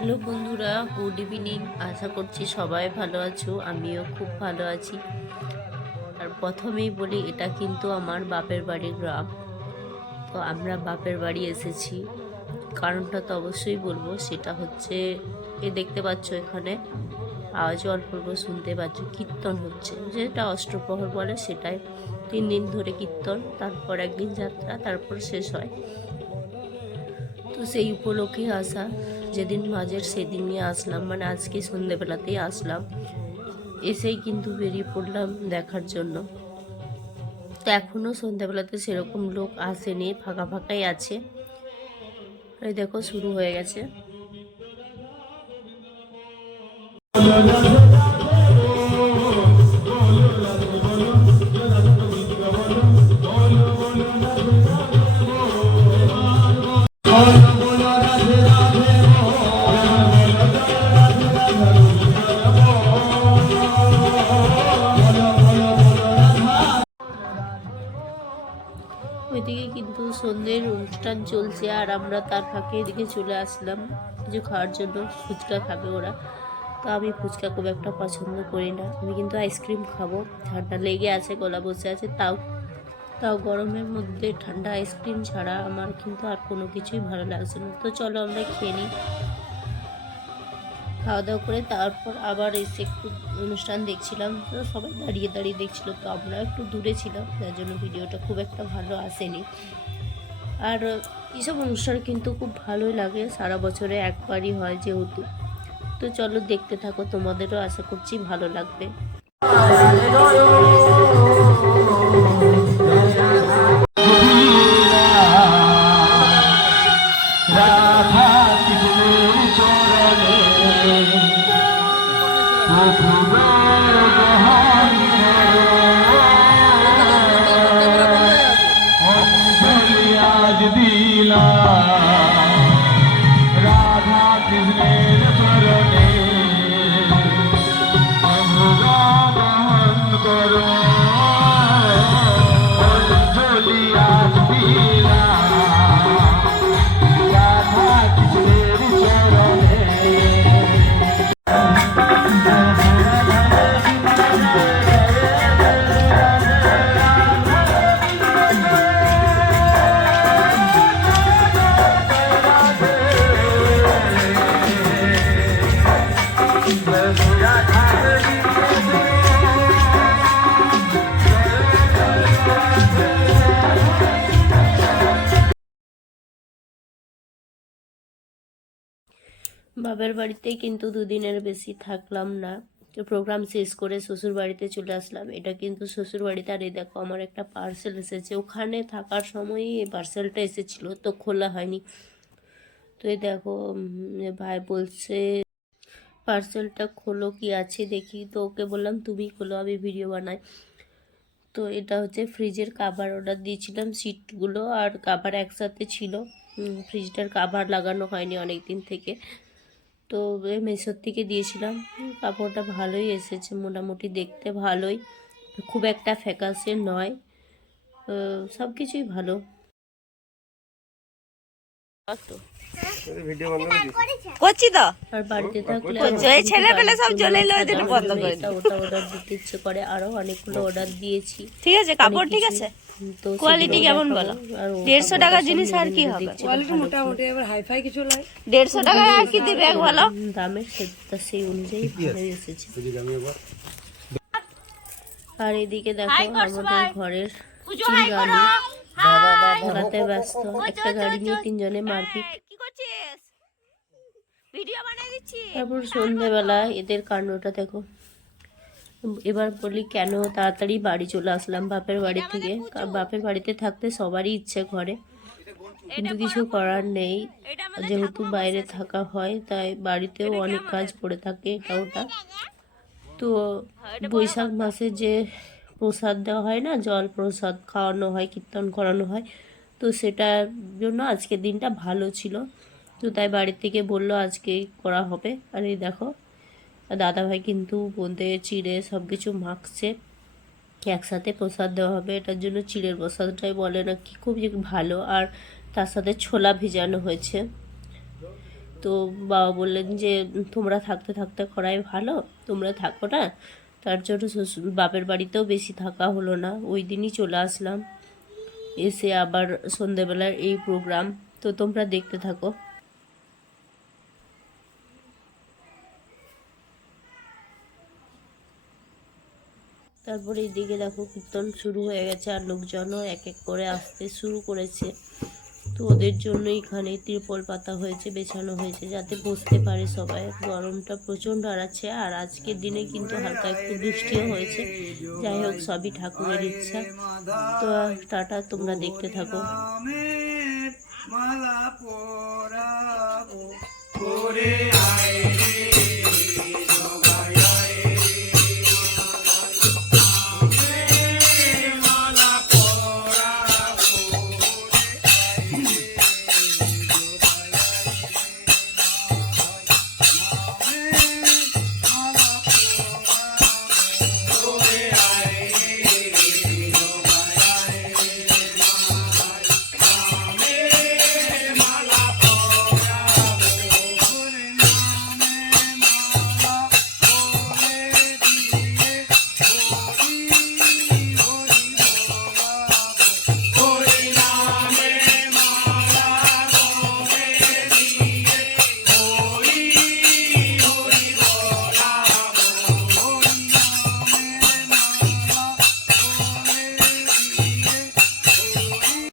Hello বন্ধুরা, good evening. আশা করছি সবাই ভালো আছো, আমিও খুব ভালো আছি। আর প্রথমেই বলি, এটা কিন্তু আমার বাপের বাড়ির গ্রাম। তো আমরা বাপের বাড়ি এসেছি। কারণটা তো অবশ্যই বলব, সেটা হচ্ছে, এ দেখতে পাচ্ছ এখানে, আওয়াজ অল্প অল্প শুনতে পাচ্ছ, কীর্তন হচ্ছে। যেটা অষ্টপ্রহর বলে, সেটাই। তিন দিন ধরে কীর্তন, তারপর একদিন যাত্রা, তারপর শেষ হয়। তো সেই উপলক্ষে আসা। যেদিন মাঝের সেদিনই আসলাম মানে আজকে সন্ধেবেলাতেই আসলাম। এসেই কিন্তু বেরিয়ে পড়লাম দেখার জন্য। তো এখনও সন্ধেবেলাতে সেরকম লোক আসেনি, ফাঁকা ফাঁকাই আছে। এই দেখো, শুরু হয়ে গেছে। সন্ধ্যের অনুষ্ঠান চলছে আর আমরা তার ফাঁকে এদিকে চলে আসলাম কিছু খাওয়ার জন্য, ফুচকা খাবে ওরা। তো আমি ফুচকা খুব একটা পছন্দ করি না। আমি কিন্তু আইসক্রিম খাব। ঠান্ডা লেগে আছে, গলা বসে আছে, তাও তাও গরমের মধ্যে ঠান্ডা আইসক্রিম ছাড়া আমার কিন্তু আর কোনো কিছুই ভালো লাগছে না। তো চলো আমরা খেয়ে নিই। খাওয়া দাওয়া করে তারপর আবার এসে একটু অনুষ্ঠান দেখছিলাম। তো সবাই দাঁড়িয়ে দাঁড়িয়ে দেখছিল, তো আমরা একটু দূরে ছিলাম, যার জন্য ভিডিওটা খুব একটা ভালো আসেনি। আর এইসব অনুষ্ঠান কিন্তু খুব ভালোই লাগে। সারা বছরে একবারই হয় যেহেতু। তো চলো দেখতে থাকো, তোমাদেরও আশা করছি ভালো লাগবে। বাবার বাড়িতেই কিন্তু দুদিনের বেশি থাকলাম না। তো প্রোগ্রাম শেষ করে শ্বশুর বাড়িতে চলে আসলাম। এটা কিন্তু শ্বশুর বাড়িতে, আর এই দেখো, আমার একটা পার্সেল এসেছে। ওখানে থাকার সময়ই এই পার্সেলটা এসেছিল, তো খোলা হয়নি। তো এই দেখো ভাই বলছে পার্সেলটা খোলো, কি আছে দেখি। তো ওকে বললাম, তুমি খোলো, আমি ভিডিও বানাই। তো এটা হচ্ছে ফ্রিজের কাভার অর্ডার দিয়েছিলাম সিটগুলো আর কাভার একসাথে ছিল। ফ্রিজটার কাভার লাগানো হয়নি অনেক দিন থেকে। তো মেসোর থেকে দিয়েছিলাম। কাপড়টা ভালোই এসেছে, মোটামুটি দেখতে ভালোই। খুব একটা ফ্যাকাসে নয়। সব কিছুই ভালো। করছি তো? আর বাড়িতে থাকলে যে ছেলেপেলে সব চলে এলো, বাড়িতে এদের বন্ধ করে ওটা অর্ডার দিতে ইচ্ছে করে আরও অনেকগুলো অর্ডার দিয়েছি। ঠিক আছে কাপড় ঠিক আছে? তো কোয়ালিটি কেমন দেখাবো। বলো? আর দেড়শো সব জিনিস আর কি হবে? দেখছিল মোটামুটি এবার হাইফাই কিছু লাই দেড়শো টাকা আর কি দিবে এক বলো? দামের সেই অনুযায়ী এসেছে। আর এদিকে দেখো আমাদের ঘরের চিনগানি ধরাতে ব্যস্ত একটা গাড়ি নিয়ে তিনজনে মারপিট। কি করছিস? ভিডিও বানিয়ে দিচ্ছি। তারপর সন্ধেবেলা এদের কাণ্ডটা দেখো। এবার বলি কেন তাড়াতাড়ি বাড়ি চলে আসলাম বাপের বাড়ি থেকে। কারণ বাপের বাড়িতে থাকতে সবারই ইচ্ছে করে। কিন্তু কিছু করার নেই। যেহেতু বাইরে থাকা হয় তাই বাড়িতেও অনেক কাজ পড়ে থাকে এটা ওটা। তো বৈশাখ মাসে যে প্রসাদ দেওয়া হয় না, জল প্রসাদ খাওয়ানো হয়, কীর্তন করানো হয়। তো সেটার জন্য আজকের দিনটা ভালো ছিল। তো তাই বাড়ির থেকে বলল আজকেই করা হবে। আর এই দেখো দাদাভাই কিন্তু বোঁদে চিড়ে সব কিছু মাখছে একসাথে প্রসাদ দেওয়া হবে, এটার জন্য চিড়ের প্রসাদটাই বলে নাকি খুবই ভালো। আর তার সাথে ছোলা ভিজানো হয়েছে। তো বাবা বললেন যে, তোমরা থাকতে থাকতে করাই ভালো, তোমরা থাকো না তার জন্য শ্বশুর বাপের বাড়িতেও বেশি থাকা হলো না। ওই দিনই চলে আসলাম। এসে আবার সন্ধেবেলার এই প্রোগ্রাম। তো তোমরা দেখতে থাকো। তারপরে এইদিকে দেখো কীর্তন শুরু হয়ে গেছে আর লোকজনও এক এক করে আসতে শুরু করেছে। তো ওদের জন্য এখানে ত্রিপল পাতা হয়েছে, বেছানো হয়েছে, যাতে বসতে পারে সবাই। গরমটা প্রচণ্ড হারাচ্ছে, আর আজকের দিনে কিন্তু হালকা একটু বৃষ্টিও হয়েছে। যাই হোক, সবই ঠাকুরের ইচ্ছা। তো, টাটা, তোমরা দেখতে থাকো। মালা